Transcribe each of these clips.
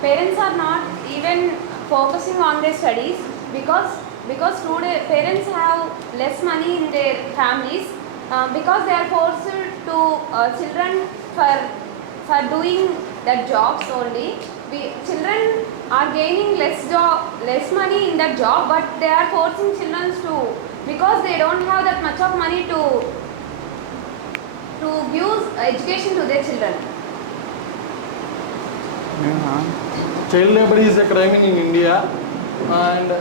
parents are not even focusing on their studies because today parents have less money in their families because they are forced to children for doing that jobs only. Children are gaining less money in that job, but they are forcing children to, because they don't have that much of money to give education to their children. Child labor is a crime in India, and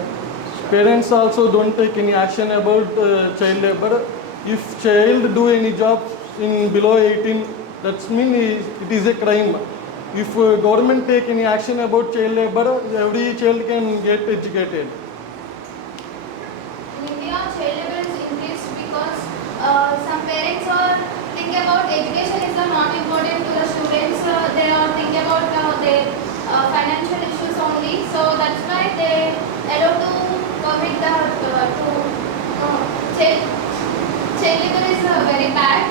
parents also don't take any action about child labor. If child do any job in below 18, that means it is a crime. If government take any action about child labor, every child can get educated. In India, child labor is increased because some parents are think about education is not important to the students. They are think about their financial issues only. So that's why they allow to commit the child labor is very bad.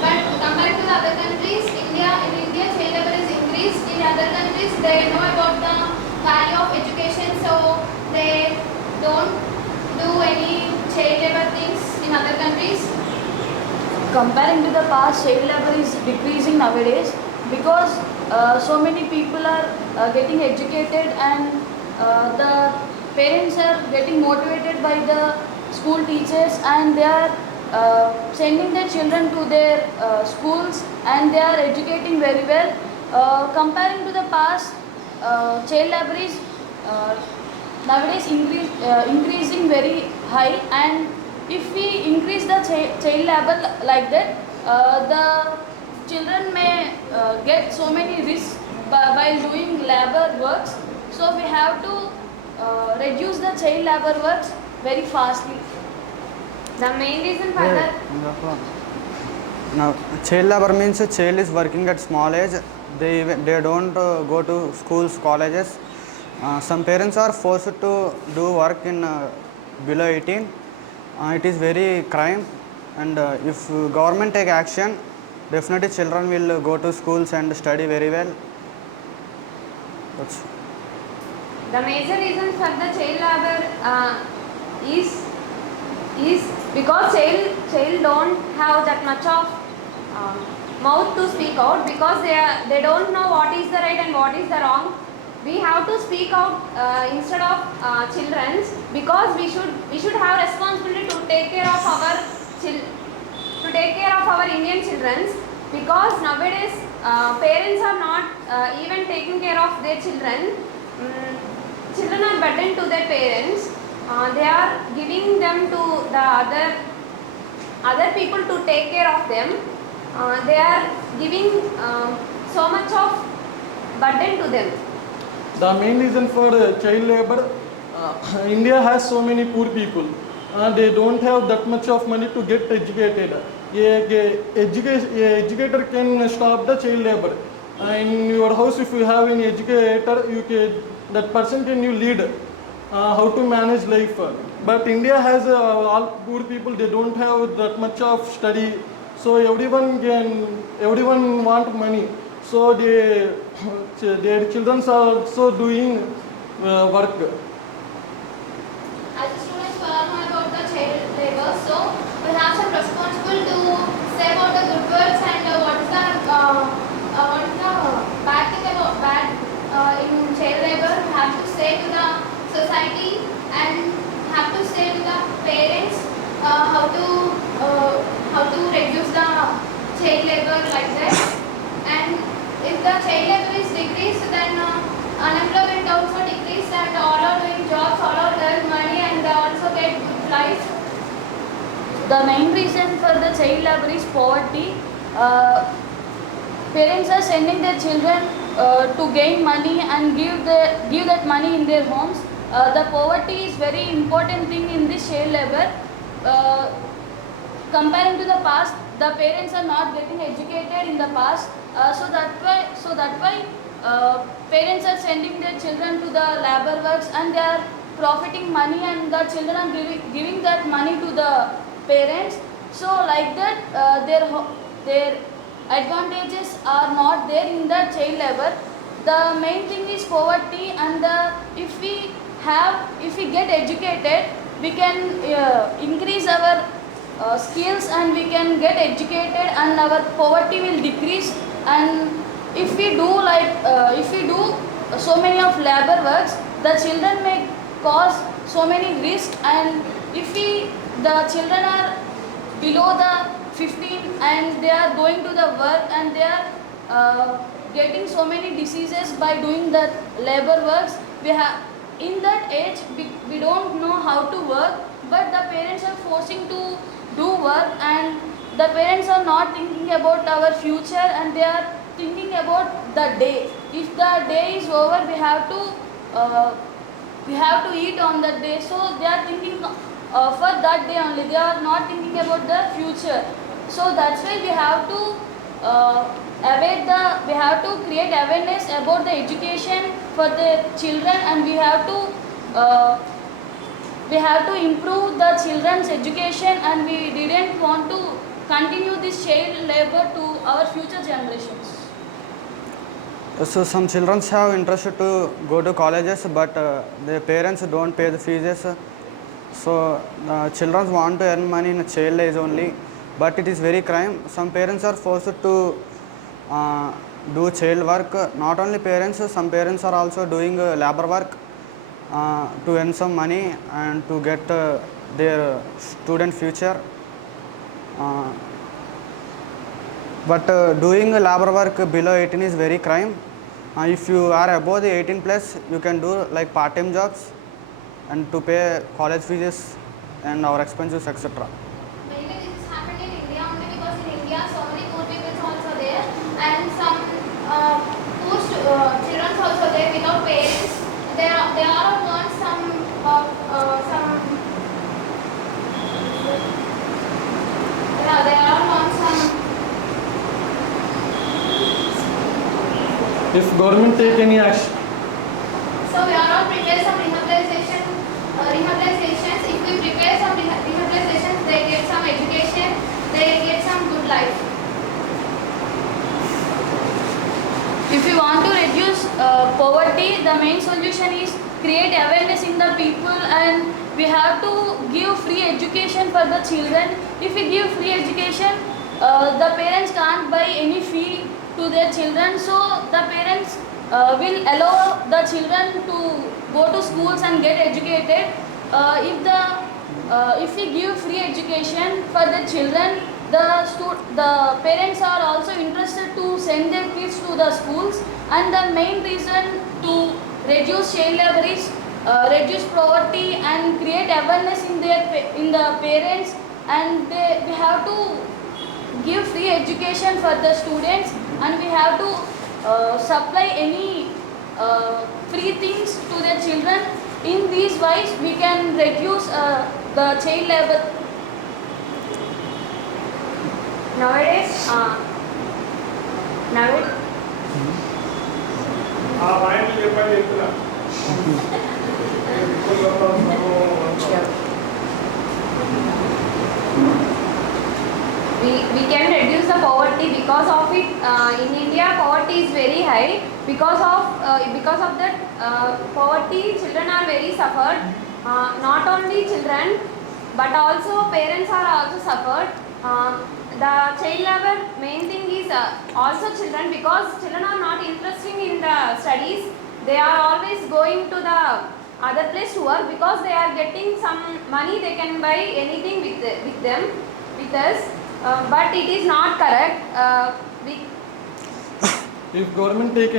But compared to the other countries, in India child labor is increased. In other countries, they know about the value of education, so they don't do any child labor things in other countries. Comparing to the past, child labor is decreasing nowadays because so many people are getting educated, and the parents are getting motivated by the school teachers, and they are sending their children to their schools, and they are educating very well. Comparing to the past, child labor is nowadays increasing very high, and if we increase the child labor like that, the children may get so many risks while doing labor works. So we have to reduce the child labor works very fastly. The main reason for that. Now, child labor means a child is working at small age. They don't go to schools, colleges. Some parents are forced to do work in below 18. It is very crime, and if government take action, definitely children will go to schools and study very well. That's The major reason for the child labor is because child don't have that much of mouth to speak out, because they don't know what is the right and what is the wrong. We have to speak out instead of children, because we should have responsibility to take care of our Indian children, because nowadays parents are not even taking care of their children. Children are burden to their parents. They are giving them to the other people to take care of them. They are giving so much of burden to them. The main reason for child labor, India has so many poor people. They don't have that much of money to get educated. A educator can stop the child labor. In your house, if you have an educator, that person can you lead how to manage life. But India has all poor people. They don't have that much of study. So everyone want money. So their children are also doing work. As a student, we all know about the child labor, so we have some responsible to say about the good words and what is the bad thing about in child labor. We have to say to the society and have to say to the parents how to reduce the child labor like that. And if the child labor is decreased, then unemployment also decreased, and all are doing jobs, all are earn money, and they also get good life. The main reason for the child labor is poverty. Parents are sending their children to gain money and give that money in their homes. The poverty is very important thing in this child labor. Comparing to the past, the parents are not getting educated in the past, so that's why parents are sending their children to the labor works, and they are profiting money, and the children are giving that money to the parents. So like that, their advantages are not there in the child labor. the main thing is poverty, and if we get educated, we can increase our skills, and we can get educated, and our poverty will decrease. And if we do so many of labor works, the children may cause so many risks. And if the children are below the 15 and they are going to the work, and they are getting so many diseases by doing that labor works, we have in that age we don't know how to work, but the parents are forcing to do work, and the parents are not thinking about our future, and they are thinking about the day. If the day is over, we have to eat on that day, so they are thinking for that day only. They are not thinking about the future. So that's why we have to create awareness about the education for the children, and we have to improve the children's education, and we didn't want to continue this child labor to our future generations. So some children have interest to go to colleges, but their parents don't pay the fees. So children want to earn money in a child age only, but it is very crime. Some parents are forced to do child work. Not only parents, some parents are also doing labor work to earn some money and to get their student future. But doing labor work below 18 is very crime. If you are above the 18 plus, you can do like part-time jobs and to pay college fees and our expenses, etc. Mainly this is happened in India only because in India so many poor people are also there, and some poor children also there without parents. They all want some they all want some. If government take any action, So we are all prepare some rehabilitations. If we prepare some rehabilitations, they get some education, they get some good life. If we want to reduce poverty, the main solution is create awareness in the people, and we have to give free education for the children. If we give free education, the parents can't buy any fee to their children, so the parents will allow the children to go to schools and get educated. If we give free education for the children, the parents are also interested to send their kids to the schools. And the main reason to reduce child labor is reduce poverty and create awareness in the parents, and we have to give free education for the students, and we have to supply any free things to their children. In these ways, we can reduce the child labor. Nowadays, we can reduce the poverty because of it. In India, poverty is very high. Because of that poverty, children are very suffered. Not only children, but also parents are also suffered. The child labor main thing is also children, because children are not interested in the studies. They are always going to the other place to work because they are getting some money. They can buy anything with us. But it is not correct. if government take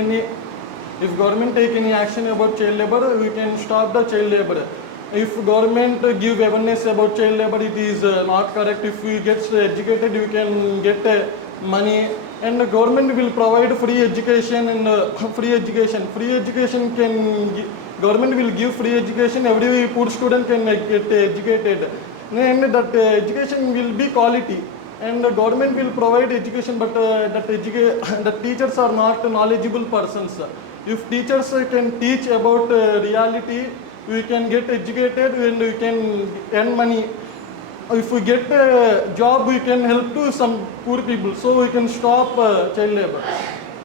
any action about child labor, we can stop the child labor. If government give awareness about child labor, it is not correct. If we get educated, we can get money, and the government will provide free education government will give free education. Every poor student can get educated, and that education will be quality. And the government will provide education, but the teachers are not knowledgeable persons. If teachers can teach about reality, we can get educated and we can earn money. If we get a job, we can help to some poor people, so we can stop child labor.